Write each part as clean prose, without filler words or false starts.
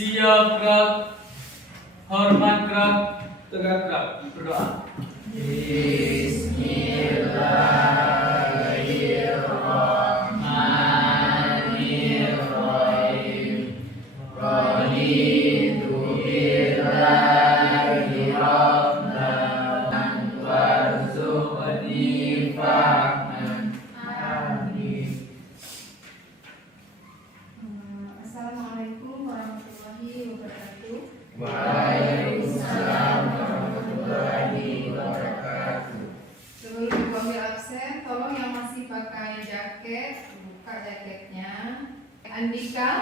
Siap gerak, hormat gerak, tegak gerak. Berdoa. Bismillahirrahmanirrahim. Raditu billahi rabban warzuqni fahman. Amin. Assalamualaikum warahmatullahi wabarakatuh. Waalaikumsalam warahmatullahi wabarakatuh. Sebelum ibu ambil absen, tolong yang masih pakai jaket buka jaketnya. Andika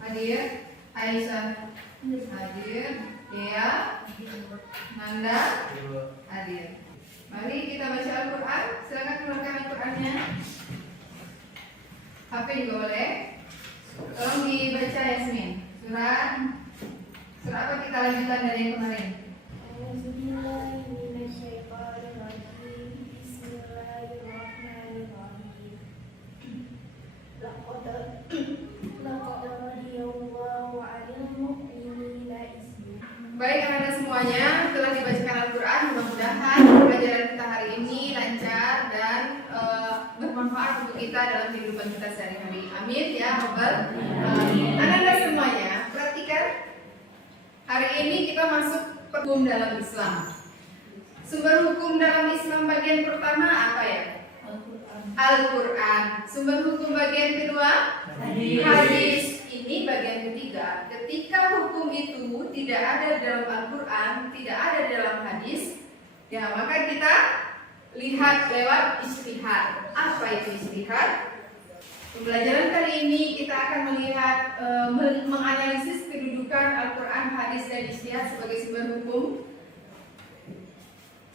hadir, Aisyah hadir, Dea, Nanda hadir. Mari kita baca Al-Quran. Silakan keluarkan Al-Qurannya. HP juga boleh. Tolong dibaca Yasmin. Surat apa kita lanjutkan dari yang kemarin? Baik anak-anak semuanya, telah dibacakan Al-Quran. Mudah-mudahan pelajaran kita hari ini lancar dan bermanfaat untuk kita dalam kehidupan kita sehari-hari. Amin ya Rabbal alamin. Anak-anak semuanya, perhatikan. Hari ini kita masuk hukum dalam Islam. Sumber hukum dalam Islam bagian pertama apa ya? Al-Quran. Sumber hukum bagian kedua? Hadis. Ini bagian ketiga. Ketika hukum itu tidak ada dalam Al-Quran, tidak ada dalam hadis, ya maka kita lihat lewat ijtihad. Apa itu ijtihad? Pembelajaran kali ini kita akan melihat menganalisis kedudukan Al-Quran, hadis dan ijtihad sebagai sumber hukum.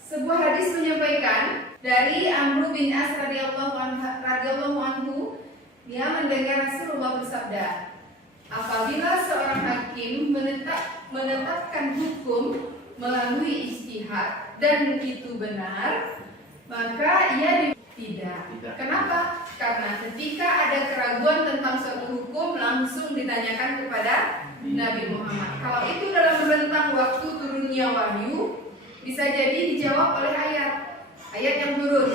Sebuah hadis menyampaikan dari Amr bin As radhiyallahu anhu, dia mendengar Rasulullah bersabda, apabila seorang hakim menetapkan hukum melalui ijtihad dan itu benar, maka ia tidak. Kenapa? Karena ketika ada keraguan tentang suatu hukum langsung ditanyakan kepada Nabi Muhammad. Kalau itu dalam rentang waktu turunnya wahyu, bisa jadi dijawab oleh ayat yang turun.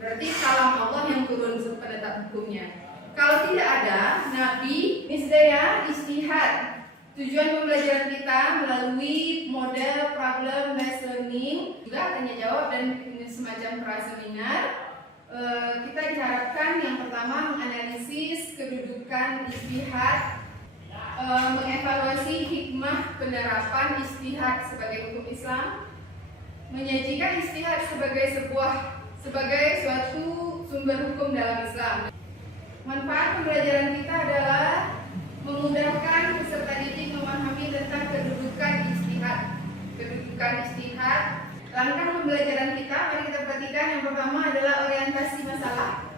Berarti kalam Allah yang turun penetap hukumnya. Kalau tidak ada, Nabi niscaya ijtihad. Tujuan pembelajaran kita melalui model problem based learning, juga tanya jawab dan semacam praseminar. Kita diharapkan yang pertama menganalisis kedudukan ijtihad, mengevaluasi hikmah penerapan ijtihad sebagai hukum Islam, menyajikan ijtihad sebagai suatu sumber hukum dalam Islam. Manfaat pembelajaran kita adalah memudahkan peserta didik memahami tentang kedudukan ijtihad. Langkah pembelajaran kita, mari kita perhatikan. Yang pertama adalah orientasi masalah.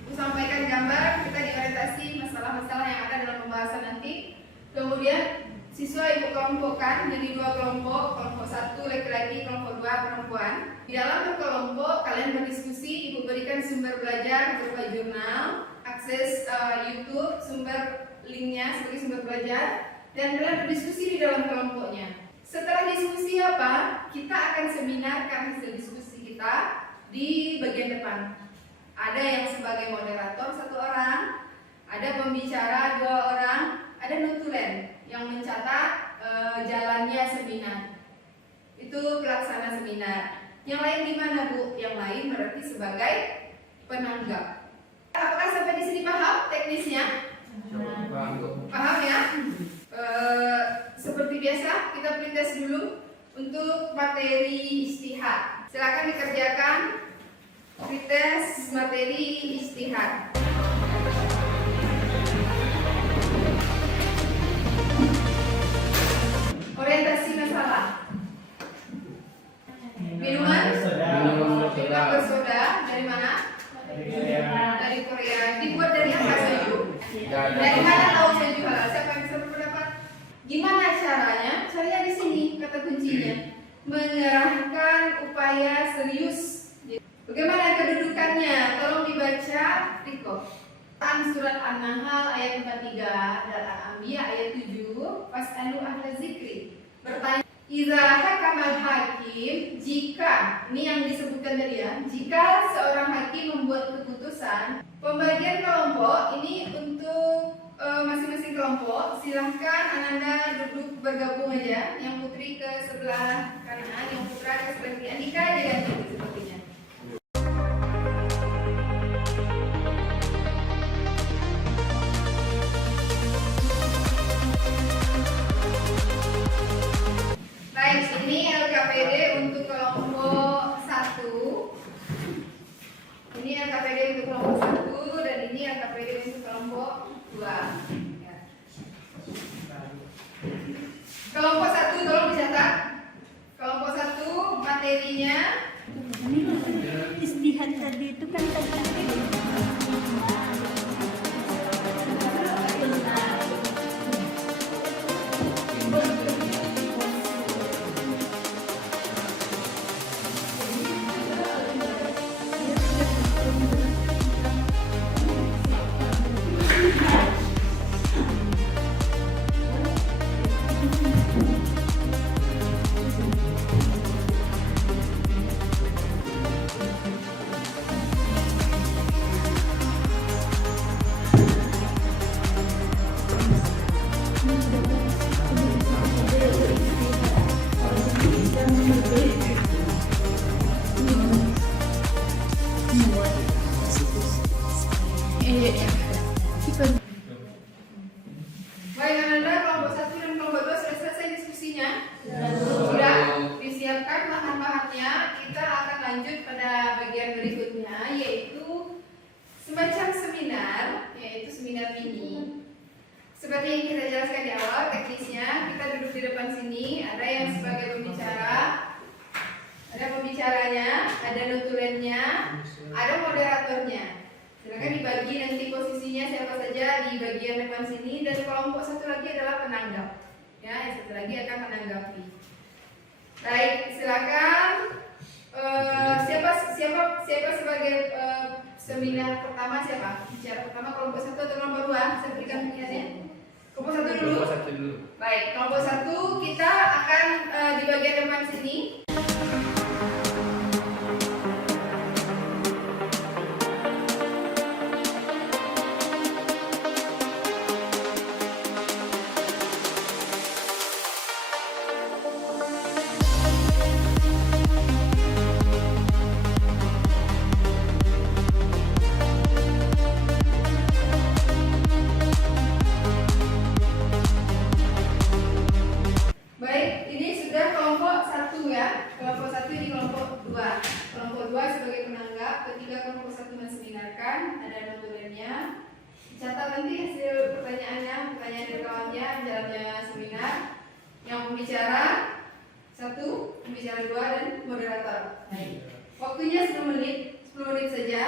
Ibu sampaikan gambar, kita diorientasi masalah-masalah yang ada dalam pembahasan nanti. Kemudian siswa ibu kelompokkan jadi dua kelompok, kelompok satu laki-laki, kelompok dua perempuan. Di dalam berkelompok kalian berdiskusi, ibu berikan sumber belajar berupa jurnal, akses YouTube, sumber linknya sebagai sumber belajar, dan kalian berdiskusi di dalam kelompoknya. Setelah diskusi kita akan seminarkan hasil diskusi kita di bagian depan. Ada yang sebagai moderator satu orang, ada pembicara dua orang, ada notulen yang mencatat jalannya seminar. Itu pelaksana seminar. Yang lain di mana Bu? Yang lain berarti sebagai penanggap. Apakah sampai di sini paham teknisnya? Paham ya? Seperti biasa kita pretest dulu untuk materi ijtihad. Silakan dikerjakan pretest materi ijtihad. Orientasi masalah. Minuman bersoda dari mana? Dari Korea. Dibuat dari apa Seju? Dari mana tahu Seju halal? Siapa yang bisa berpendapat? Gimana caranya? Caranya di sini kata kuncinya. Mengerahkan upaya serius. Bagaimana kedudukannya? Tolong dibaca Riko. Surat An-Nahl ayat 43 dan Al-Anbiya Al-Anbiya ayat 7, fas'alu ahla zikri. Bertanya, idza hakamal hakim, jika ini yang disebutkan tadi ya, jika seorang hakim membuat keputusan, pembagian kelompok ini untuk masing-masing kelompok. Silahkan Ananda duduk bergabung aja, yang putri ke sebelah kanan, yang putra ke sebelah kiri. Andika aja ganti sepertinya. Baik, ini LKPD untuk kelompok 1. Ini LKPD untuk kelompok 1 dan ini LKPD untuk kelompok 2. Ya. Kelompok 1 tolong dicatat. Kelompok 1 materinya Istihad tadi itu kan tadi baik Ananda, kelompok 1 dan kelompok 2 sudah selesai diskusinya? Sudah disiapkan bahan-bahannya. Kita akan lanjut pada bagian berikutnya, yaitu semacam seminar, yaitu seminar mini. Seperti yang kita jelaskan di awal, teknisnya kita duduk di depan sini, ada yang sebagai pembicara, ada pembicaranya, ada notulennya, ada moderatornya. Silakan dibagi nanti posisinya siapa saja di bagian depan sini, dan kelompok satu lagi adalah penanggap. Ya, yang satu lagi akan menanggapi. Baik, silakan. Siapa sebagai seminar pertama siapa? Bicara pertama kelompok 1 atau kelompok 2? Saya berikan pilihannya. Kelompok 1 dulu. Kelompok 1 dulu. Baik, kelompok 1 kita akan di bagian depan sini. Baik, ini sudah kelompok 1 ya. Kelompok 1 ini kelompok 2. Kelompok 2 sebagai penanggap, ketika kelompok 1 menseminarkan, ada notulennya. Catat nanti hasil pertanyaannya, pertanyaan dari kawannya, jalannya seminar. Yang pembicara 1, pembicara 2, dan moderator. Baik. Waktunya 10 menit, 10 menit saja.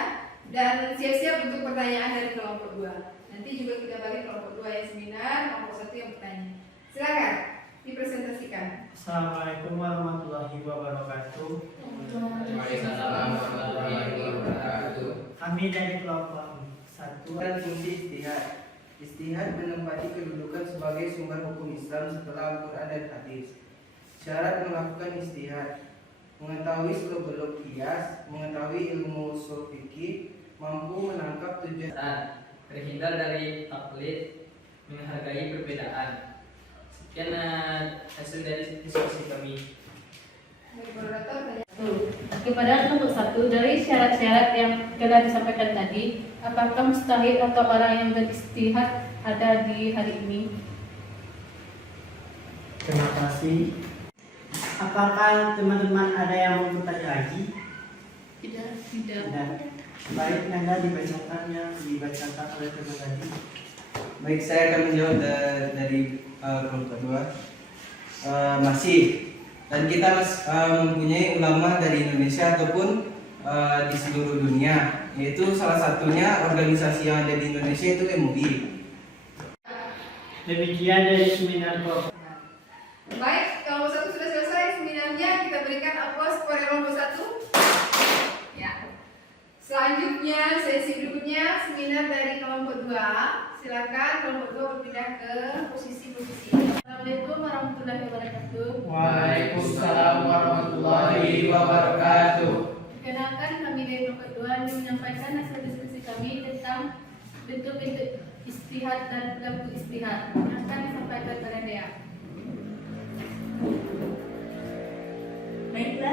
Dan siap-siap untuk pertanyaan dari kelompok 2. Nanti juga kita balik kelompok 2 yang seminar, kelompok 1 yang bertanya. Silakan dipresentasikan. Assalamualaikum warahmatullahi wabarakatuh. Waalaikumsalam warahmatullahi wabarakatuh. Kami dari kelompok 1. Dan fungsi istihad. Istihad menempati kedudukan sebagai sumber hukum Islam setelah Al-Quran dan Hadis. Syarat melakukan istihad: mengetahui seluk-beluk qiyas, mengetahui ilmu ushul fikih, mampu menangkap tujuan, terhindar dari taklid, menghargai perbedaan. Sekian hasil dari diskusi kami. Baik, moderator tanya. kepada kelompok 1 dari syarat-syarat yang telah disampaikan tadi, apakah mustahil atau orang yang beristihad ada di hari ini? Terima kasih. Apakah teman-teman ada yang mau bertanya lagi? Tidak. Tidak. Baik, Nanda dibacakan yang dibacakan oleh teman tadi. Baik, saya akan menjawab dari kelompok 2. Masih. Dan kita mempunyai ulama dari Indonesia ataupun di seluruh dunia. Yaitu salah satunya organisasi yang ada di Indonesia itu MUI. Demikian dari seminar kelompok. Baik, kelompok 1 sudah selesai seminarnya. Kita berikan aplaus kepada kelompok 1. Ya. Selanjutnya, sesi berikutnya seminar dari kelompok 2. silakan kelompok 2 berpindah ke posisi-posisi. Assalamualaikum warahmatullahi wabarakatuh. Waalaikumsalam warahmatullahi wabarakatuh. Perkenalkan, kami dari kelompok 2 ingin menyampaikan hasil diskusi kami tentang bentuk-bentuk istihad dan perilaku istihad yang akan disampaikan pada Dea. Baiklah,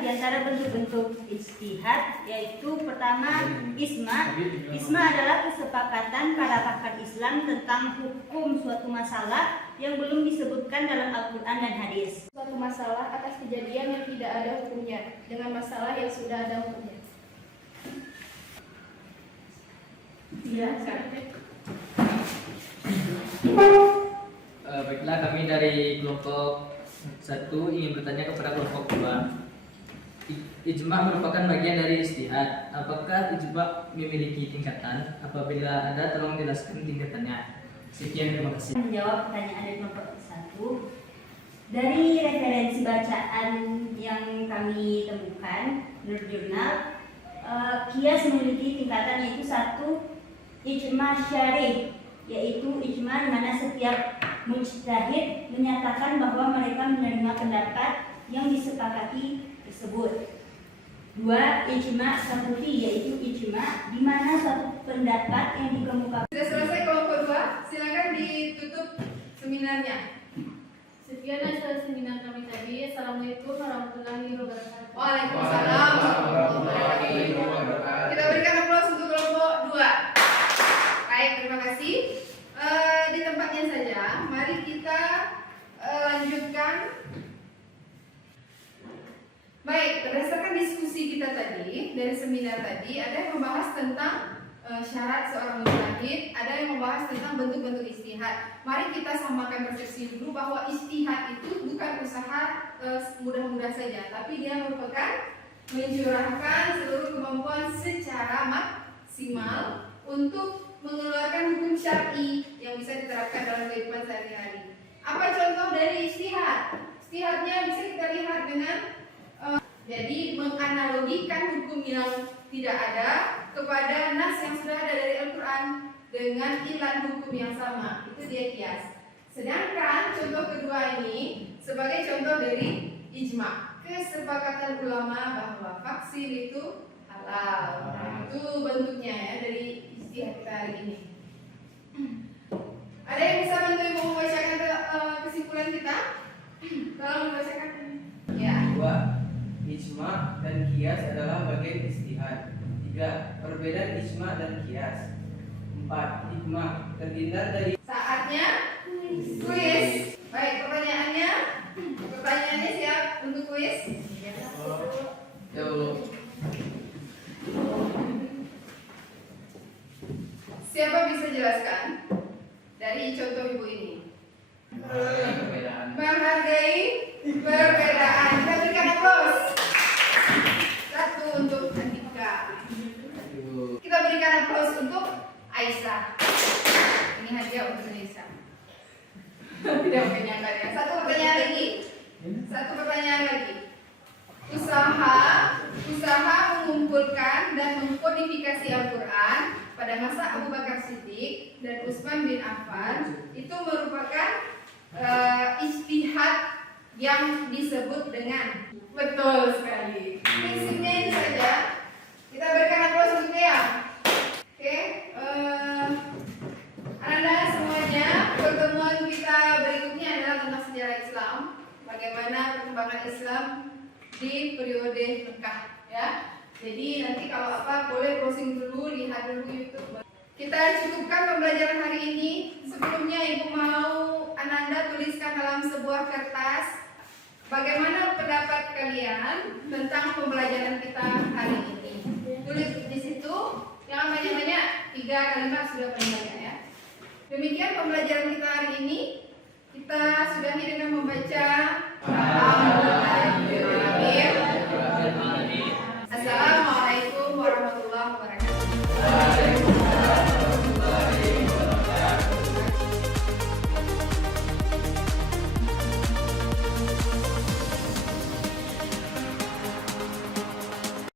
di antara bentuk-bentuk ijtihad yaitu pertama isma. Isma adalah kesepakatan para pakar Islam tentang hukum suatu masalah yang belum disebutkan dalam Al-Quran dan hadis. Suatu masalah atas kejadian yang tidak ada hukumnya dengan masalah yang sudah ada hukumnya. Baiklah, kami dari kelompok 1 ingin bertanya kepada kelompok 2. Ijma merupakan bagian dari istihad. Apakah ijma memiliki tingkatan? Apabila ada, tolong jelaskan tingkatannya. Sekian, terima kasih. Menjawab pertanyaan dari kelompok 1. Dari referensi bacaan yang kami temukan menurut jurnal, Qiyas memiliki tingkatan yaitu 1 ijma syar'i, yaitu ijma di mana setiap mujtahid menyatakan bahwa mereka menerima pendapat yang disepakati tersebut. 2 ijma sakufi, yaitu ijma di mana suatu pendapat yang dikemukakan. Sudah selesai kelompok 2, silakan ditutup seminarnya. Sekian hasil seminar kami tadi. Assalamualaikum warahmatullahi wabarakatuh. Waalaikumsalam warahmatullahi wabarakatuh. Kita berikan aplaus untuk kelompok 2. Baik, terima kasih. Di tempatnya saja, mari kita lanjutkan. Baik, berdasarkan diskusi kita tadi, dari seminar tadi, ada yang membahas tentang syarat seorang mujtahid, ada yang membahas tentang bentuk-bentuk istihad. Mari kita samakan persepsi dulu bahwa istihad itu bukan usaha mudah-mudah saja, tapi dia merupakan mencurahkan seluruh kemampuan secara maksimal untuk mengeluarkan hukum syar'i yang bisa diterapkan dalam kehidupan sehari-hari. Apa contoh dari istihad? Istihadnya bisa kita lihat dengan jadi menganalogikan hukum yang tidak ada kepada nas yang sudah ada dari Al-Quran dengan ilat hukum yang sama. Itu dia qiyas. Sedangkan contoh kedua ini sebagai contoh dari ijma, kesepakatan ulama bahwa vaksin itu halal. Nah, itu bentuknya ya dari istihad kita hari ini. Ada yang bisa bantu ibu membacakan kesimpulan kita? Tolong membacakan. Ya. 2. Ijma dan qiyas adalah bagian istihad. 3. Perbedaan ijma dan qiyas. 4. Hikmah terhindar dari. Saatnya kuis. Baik, pertanyaannya. Pertanyaannya siap untuk kuis? Ya Allah. Siapa bisa jelaskan dari contoh ibu ini? Perbedaan. Menghargai perbedaan. Kita berikan aplaus. 1 untuk Andika. Kita berikan aplaus untuk Aisyah. Ini hadiah untuk Aisyah. Tidak menyangkanya. Satu pertanyaan lagi. Usaha mengumpulkan dan mengkodifikasi Al-Quran pada masa Abu Bakar Siddiq dan Utsman bin Affan itu merupakan ijtihad yang disebut dengan betul sekali. Prinsipnya ini saja. Kita berikan aplaus untuk dia. Oke, Anda semuanya, pertemuan kita berikutnya adalah tentang sejarah Islam, bagaimana perkembangan Islam di periode Mekah, ya. Jadi nanti kalau apa boleh browsing dulu, lihat dulu YouTube. Kita cukupkan pembelajaran hari ini. Sebelumnya Ibu mau Ananda tuliskan dalam sebuah kertas bagaimana pendapat kalian tentang pembelajaran kita hari ini. Tulis di situ, jangan banyak-banyak, 3 kalimat sudah paling banyak ya. Demikian pembelajaran kita hari ini. Kita sudahi dengan membaca